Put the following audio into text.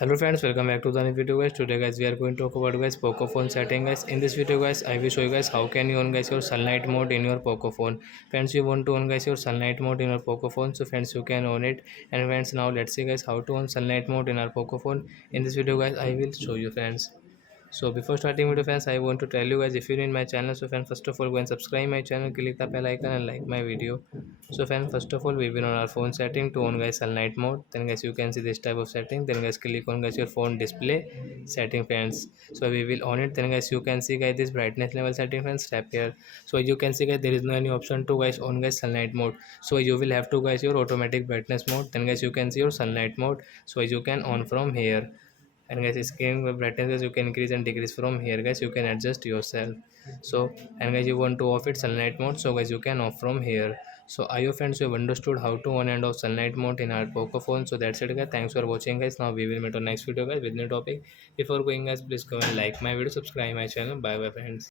Hello friends, welcome back to the new video guys. Today guys we are going to talk about guys Poco phone setting guys. In this video guys I will show you guys how can you on guys your sunlight mode in your Poco phone. Friends, you want to on guys your sunlight mode in your Poco phone, so friends you can on it. And friends, now let's see guys how to on sunlight mode in our Poco phone. In this video guys I will show you friends. So before starting video friends, I want to tell you guys, if you're in my channel, so friends, first of all go and subscribe my channel, click the bell icon and like my video. So friends, first of all we will on our phone setting to on guys sunlight mode. Then guys you can see this type of setting. Then guys click on guys your phone display setting friends. So we will on it. Then guys you can see guys this brightness level setting friends, tap here. So you can see guys there is no any option to guys on guys sunlight mode. So you will have to guys your automatic brightness mode. Then guys you can see your sunlight mode. So you can on from here. And guys screen brightness you can increase and decrease from here guys, you can adjust yourself. So and guys you want to off it sunlight mode, so guys you can off from here. So I hope friends you have understood how to on and off sunlight mode in our Poco phone. So that's it guys, thanks for watching guys. Now we will meet on next video guys with new topic. Before going guys, please go and like my video, subscribe my channel. Bye bye friends.